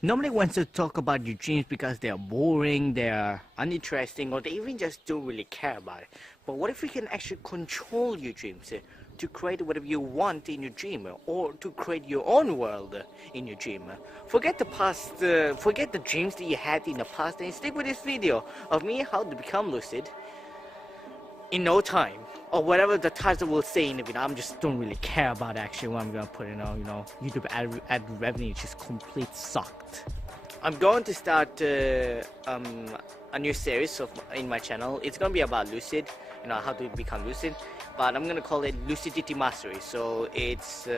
Nobody wants to talk about your dreams because they are boring, they are uninteresting, or they even just don't really care about it. But what if we can actually control your dreams to create whatever you want in your dream, or to create your own world in your dream? Forget the past, forget the dreams that you had in the past, and stick with this video of me how to become lucid in no time, or whatever the title will say in the video. I just don't really care about actually what I'm gonna put in. YouTube ad revenue just complete sucked. I'm going to start a new series in my channel. It's gonna be about lucid, how to become lucid, but I'm gonna call it Lucidity Mastery. So it's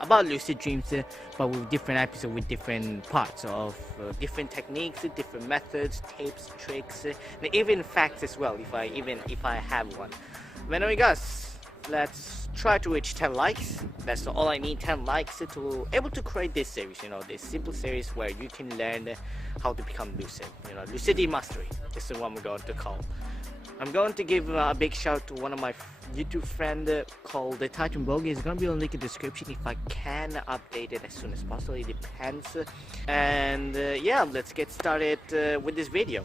about lucid dreams, but with different episodes, with different parts of different techniques, different methods, tips, tricks, and even facts as well, if I have one. But anyway guys, let's try to reach 10 likes. That's all I need, 10 likes to able to create this series, this simple series where you can learn how to become lucid. Lucidity Mastery. This is what I'm going to call. I'm going to give a big shout to one of my YouTube friend called the Titan Bogie. It's going to be on link in the description if I can update it as soon as possible. It depends. And yeah, let's get started with this video.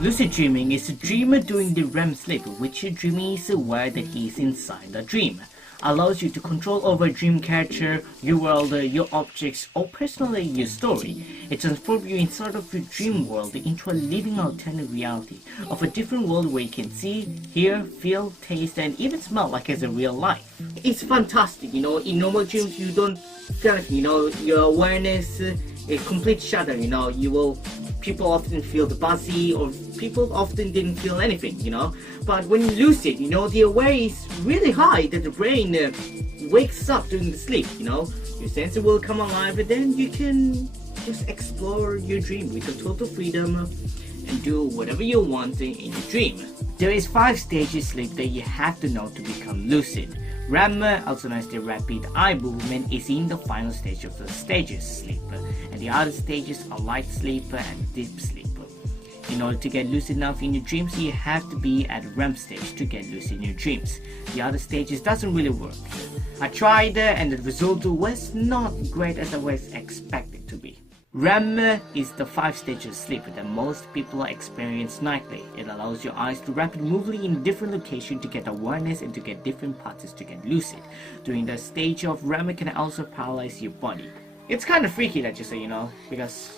Lucid dreaming is a dreamer during the REM sleep, which your dreamer is aware that he is inside the dream. Allows you to control over a dream character, your world, your objects, or personally your story. It transforms you inside of your dream world into a living alternate reality of a different world where you can see, hear, feel, taste, and even smell like it's a real life. It's fantastic, in normal dreams you don't feel anything, your awareness is complete shadow, people often feel the buzzy, or people often didn't feel anything, But when you lucid, the awareness is really high that the brain wakes up during the sleep, Your senses will come alive, and then you can just explore your dream with total freedom and do whatever you want in your dream. There is 5 stages sleep that you have to know to become lucid. REM, also known as the rapid eye movement, is in the final stage of the stages sleep, and the other stages are light sleep and deep sleep. In order to get lucid enough in your dreams, you have to be at REM stage to get lucid in your dreams. The other stages doesn't really work. I tried and the result was not great as I was expected to be. REM is the 5 stages of sleep that most people experience nightly. It allows your eyes to rapidly move in different locations to get awareness and to get different parts to get lucid. During the stage of REM, it can also paralyze your body. It's kind of freaky, let's just say, because...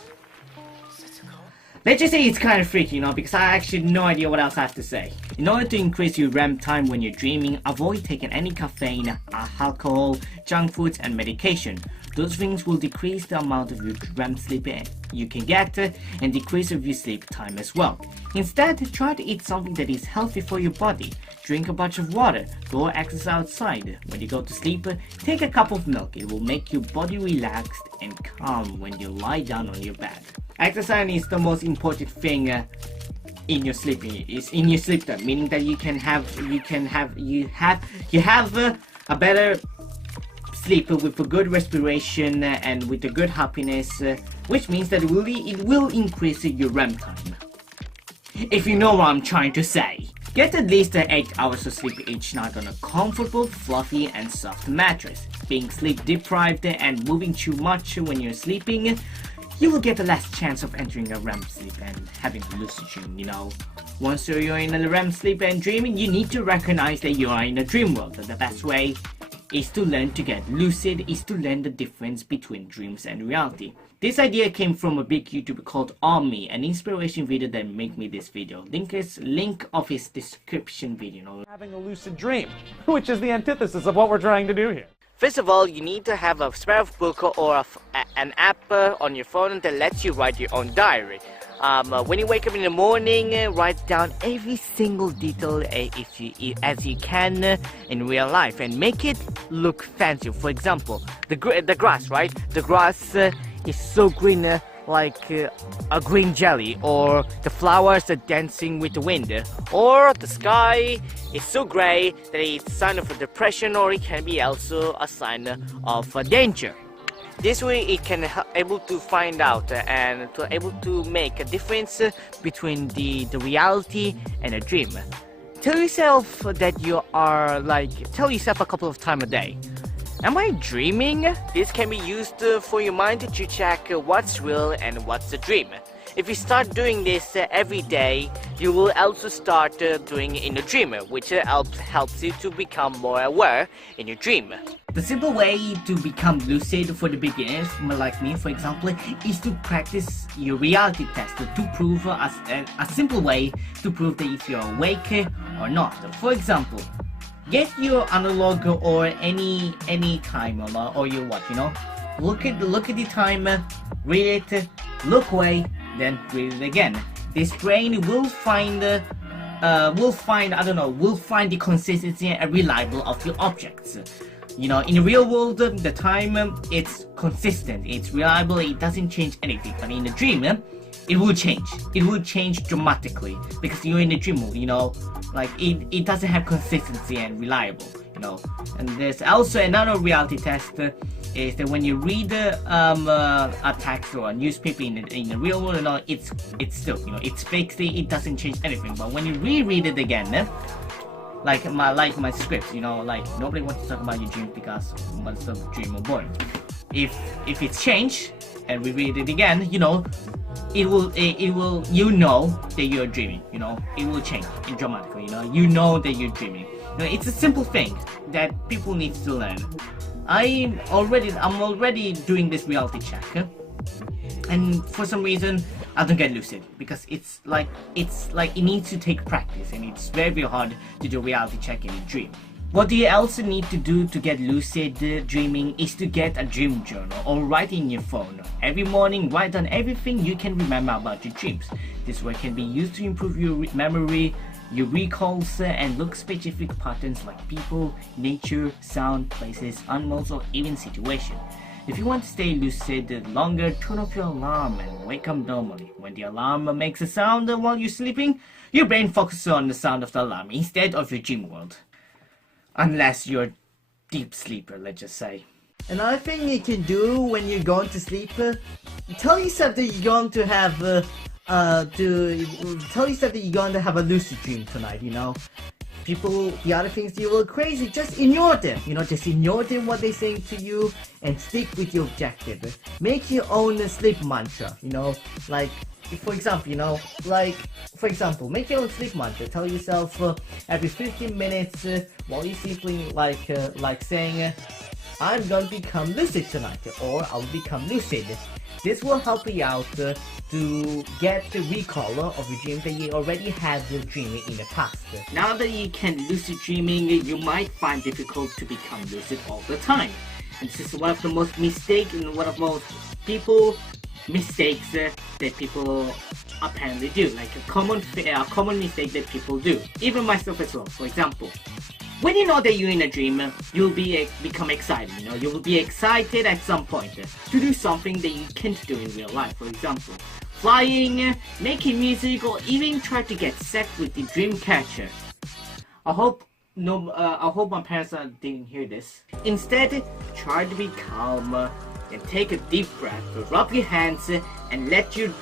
Let's just say it's kind of freaky, because I actually have no idea what else I have to say. In order to increase your REM time when you're dreaming, avoid taking any caffeine, alcohol, junk foods, and medication. Those things will decrease the amount of your REM sleep you can get and decrease of your sleep time as well. Instead, try to eat something that is healthy for your body. Drink a bunch of water, go exercise outside. When you go to sleep, take a cup of milk. It will make your body relaxed and calm when you lie down on your bed. Exercise is the most important thing in your sleeping. Is in your sleep time, meaning that you have a better sleep with a good respiration and with a good happiness, which means that it will increase your REM time. If you know what I'm trying to say. Get at least 8 hours of sleep each night on a comfortable, fluffy, and soft mattress. Being sleep deprived and moving too much when you're sleeping, you will get a less chance of entering a REM sleep and having a lucid dream, Once you're in a REM sleep and dreaming, you need to recognize that you are in a dream world. The best way is to learn to get lucid, is to learn the difference between dreams and reality. This idea came from a big YouTuber called ゚.ＲAIN+゚, an inspiration video that made me this video. Link of his description video. Having a lucid dream, which is the antithesis of what we're trying to do here. First of all, you need to have a spare book or an app on your phone that lets you write your own diary. When you wake up in the morning, write down every single detail as you can in real life and make it look fancy. For example, the grass, right? The grass is so green, like a green jelly, or the flowers are dancing with the wind, or the sky is so gray that it's a sign of a depression, or it can be also a sign of danger. This way it can able to find out and to able to make a difference between the reality and a dream. Tell yourself that you are tell yourself a couple of times a day. Am I dreaming? This can be used for your mind to check what's real and what's a dream. If you start doing this every day, you will also start doing it in a dream, which helps you to become more aware in your dream. The simple way to become lucid for the beginners, like me for example, is to practice your reality test to prove a simple way to prove that if you're awake or not. For example, get your analog or any timer or your watch, you know. Look at the timer, read it, look away, then read it again. This brain will find the consistency and reliable of your objects. You know, in the real world, the time it's consistent, it's reliable, it doesn't change anything. But in the dream, it will change. It will change dramatically because you're in the dream, you know, like it doesn't have consistency and reliable, you know. And there's also another reality test is that when you read a text or a newspaper in the real world, you know, it's still, you know, it's fixed. It doesn't change anything. But when you reread it again, like my scripts, you know, like nobody wants to talk about your dreams because most of the dream are boring. If it's changed and we read it again, you know, it will you know that you're dreaming, you know, it will change dramatically, you know that you're dreaming. You know, it's a simple thing that people need to learn. I'm already doing this reality check, and for some reason I don't get lucid because it's like it needs to take practice and it's very hard to do reality check in a dream. What you also need to do to get lucid dreaming is to get a dream journal or write in your phone. Every morning write down everything you can remember about your dreams. This way can be used to improve your memory, your recalls, and look specific patterns like people, nature, sound, places, animals, or even situation. If you want to stay lucid longer, turn off your alarm and wake up normally. When the alarm makes a sound while you're sleeping, your brain focuses on the sound of the alarm instead of your dream world. Unless you're a deep sleeper, let's just say. Another thing you can do when you're going to sleep, tell yourself that you're going to have a lucid dream tonight, you know. People, the other things you were crazy, just ignore them, you know, just ignore them what they're saying to you and stick with your objective. Make your own sleep mantra, you know, like, for example, you know, make your own sleep mantra. Tell yourself every 15 minutes while you're sleeping, like saying, I'm gonna become lucid tonight, or I'll become lucid. This will help you out to get the recall of your dream that you already had dreaming in the past. Now that you can lucid dreaming, you might find difficult to become lucid all the time. And this is one of the most mistakes that people apparently do, like a common mistake that people do, even myself as well. For example, when you know that you're in a dream, you'll become excited, you know, you will be excited at some point to do something that you can't do in real life. For example, flying, making music, or even try to get sex with the dream catcher. I hope my parents didn't hear this. Instead, try to be calm and take a deep breath, rub your hands and let your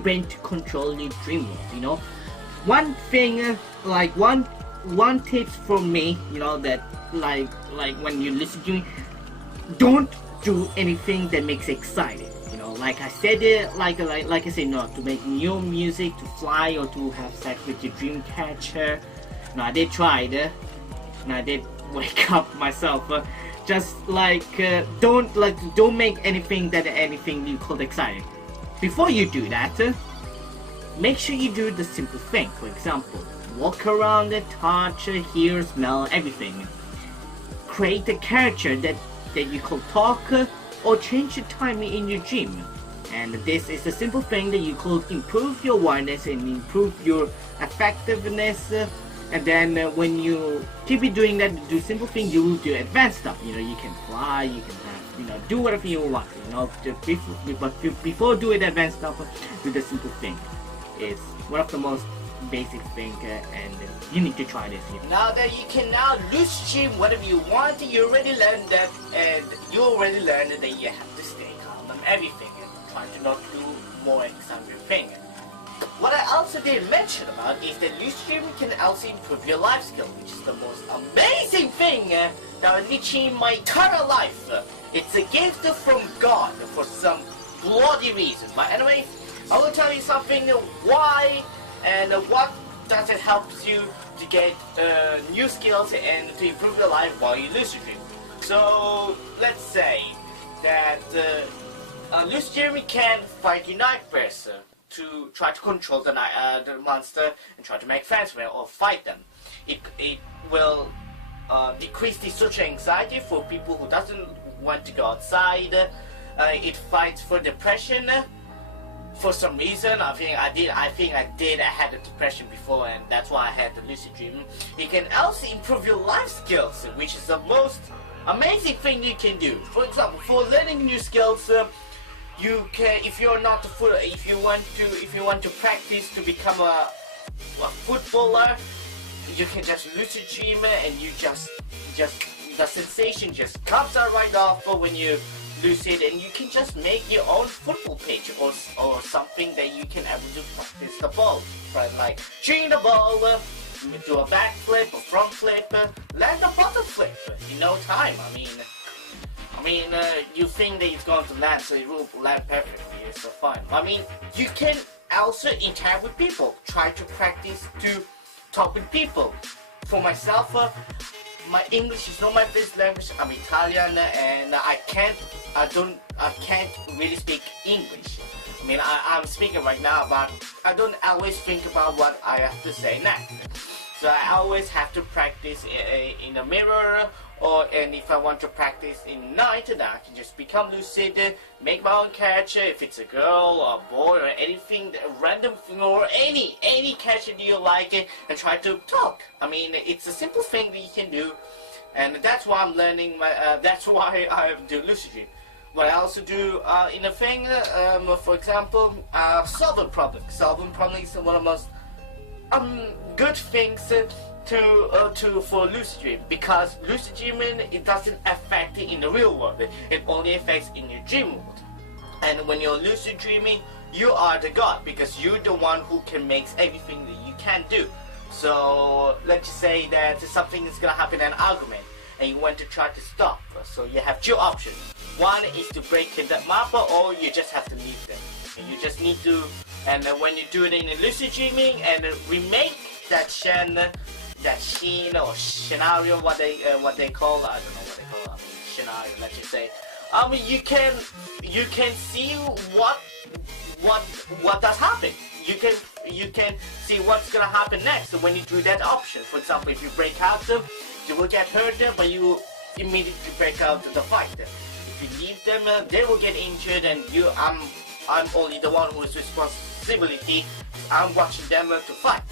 brain to control your dream world, you know. One thing, one tip from me, you know, that like when you listen to me, don't do anything that makes excited. You know, like I said, like I said, not to make new music, to fly, or to have sex with your dream catcher. No, I did try it. And I did wake up myself. Just don't make anything you call exciting. Before you do that, make sure you do the simple thing. For example, walk around, touch, hear, smell, everything. Create a character that you could talk, or change the time in your dream. And this is a simple thing that you could improve your awareness and improve your effectiveness. And then when you keep doing that, do simple things, you will do advanced stuff. You know, you can fly, you can have, you know, do whatever you want. You know, but before doing advanced stuff, do the simple thing. It's one of the most basic thing, and you need to try this. Now that you can lucid dream whatever you want, you already learned that, and you already learned that you have to stay calm on everything and try to not do more exciting thing. What I also didn't mention about is that lucid dreaming can also improve your life skill, which is the most amazing thing that enriching my entire life. It's a gift from God for some bloody reason. But anyway, I will tell you something why and what does it help you to get new skills and to improve your life while you lucid dream. So let's say that lucid dreaming can fight the nightmares to try to control the monster and try to make friends with or fight them. It will decrease the social anxiety for people who doesn't want to go outside. It fights for depression. For some reason, I think I had a depression before, and that's why I had the lucid dream. It can also improve your life skills, which is the most amazing thing you can do. For example, for learning new skills, you can, if you want to practice to become a footballer, you can just lucid dream and you just the sensation just comes out right off when you lucid, and you can just make your own football pitch or something that you can able to practice the ball, right? Like shooting the ball, do a backflip, a front flip, land a bottom flip in no time. I mean, you think that it's going to land, so it will land perfectly. It's so fun. I mean, you can also interact with people. Try to practice to talk with people. For myself, my English is not my first language. I'm Italian, and I can't really speak English. I mean, I'm speaking right now, but I don't always think about what I have to say next. So I always have to practice in a mirror, and if I want to practice in night, then I can just become lucid, make my own character, if it's a girl or a boy or anything, a random thing or any character that you like, and try to talk. I mean, it's a simple thing that you can do, and that's why I'm learning. That's why I do lucid dream. What I also do in a thing, for example, solving problems. Solving problems is one of the most good things for lucid dream, because lucid dreaming, it doesn't affect it in the real world. It only affects in your dream world. And when you're lucid dreaming, you are the god, because you're the one who can make everything that you can do. So let's say that something is gonna happen in an argument, and you want to try to stop. So you have two options. One is to break that map, or you just have to leave them. And you just need to, and when you do it in a lucid dreaming and remake that scene or scenario, what they call, I don't know what they call it, scenario, let's just say, you can see what does happen. You can see what's gonna happen next when you do that option. For example, if you break out them, you will get hurt, but you immediately break out the fight. If you leave them, they will get injured, and I'm only the one who is responsibility. I'm watching them to fight.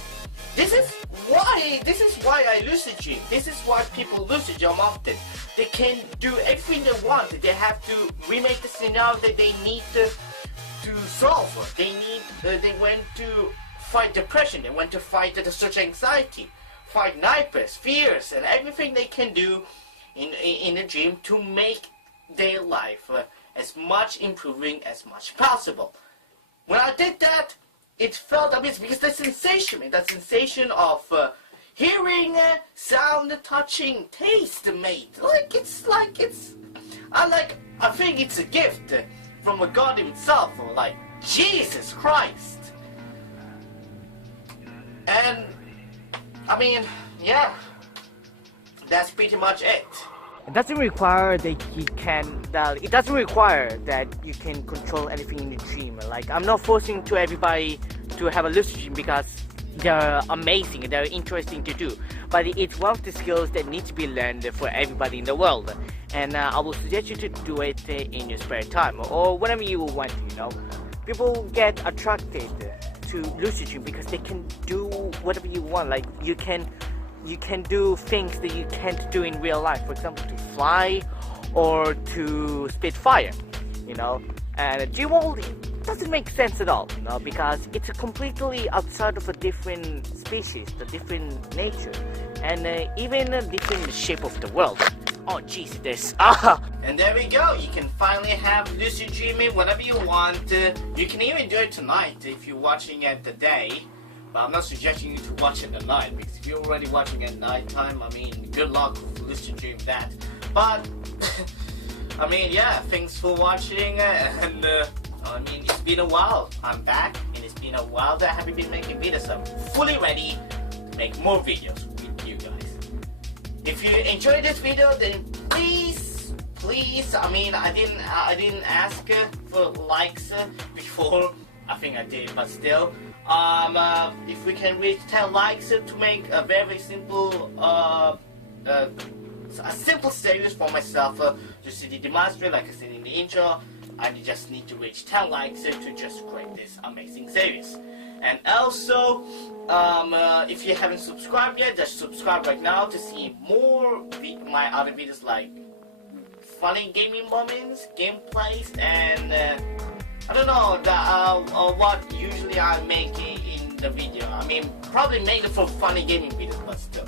This is why I lucid dream. This is why people lucid dream often. They can do everything they want. They have to remake the scenario that they need to solve. They went to fight depression. They went to fight the social anxiety, fight nightmares, fears, and everything they can do in a dream to make their life as much improving as much possible. When I did that, it felt amazing, because the sensation of hearing, sound, touching, taste, mate. I think it's a gift from a God himself, or like Jesus Christ. And I mean, yeah, that's pretty much it. It doesn't require that it doesn't require that you can control anything in the dream. Like, I'm not forcing to everybody to have a lucid dream because they're amazing, they're interesting to do. But it's one of the skills that needs to be learned for everybody in the world. And I will suggest you to do it in your spare time or whenever you want to, you know. People get attracted to lucid dream because they can do whatever you want. Like, you can do things that you can't do in real life. For example, to fly or to spit fire, you know. And dream world doesn't make sense at all, you know, because it's a completely outside of a different species, a different nature, and even a different shape of the world. Oh jeez, this. And there we go. You can finally have lucid dreaming whenever you want. You can even do it tonight if you're watching it today. But I'm not suggesting you to watch it at night, because if you're already watching at night time, I mean, good luck with lucid dream that. But I mean, yeah, thanks for watching, and I mean, it's been a while. I'm back, and it's been a while that I haven't been making videos. So I'm fully ready to make more videos with you guys. If you enjoyed this video, then please, I mean, I didn't ask for likes before. I think I did, but still, if we can reach 10 likes to make a very simple, a simple series for myself, just to demonstrate, like I said in the intro, I just need to reach 10 likes to just create this amazing series. And also, if you haven't subscribed yet, just subscribe right now to see more my other videos like funny gaming moments, gameplays, and I don't know what usually I make in the video. I mean, probably make it for funny gaming videos, but still,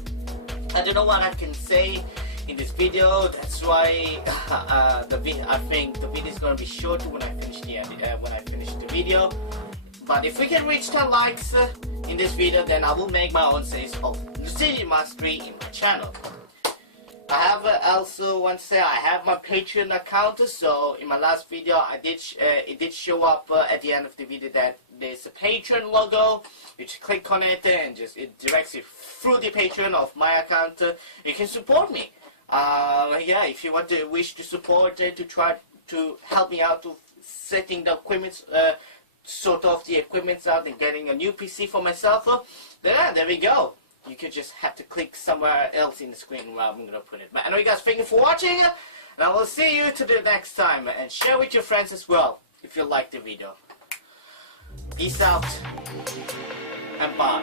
I don't know what I can say in this video. That's why I think the video is gonna be short when I finish the video. But if we can reach 10 likes in this video, then I will make my own series of Lucid Mastery in my channel. I have also want to say I have my Patreon account. So in my last video, it did show up at the end of the video that there's a Patreon logo. You just click on it and it directs you through the Patreon of my account. You can support me. Yeah, if you wish to support to try to help me out to setting the equipment, sort of the equipment out and getting a new PC for myself, then there we go. You could just have to click somewhere else in the screen where I'm gonna put it. But anyway, guys, thank you for watching, and I will see you to the next time. And share with your friends as well if you liked the video. Peace out and bye.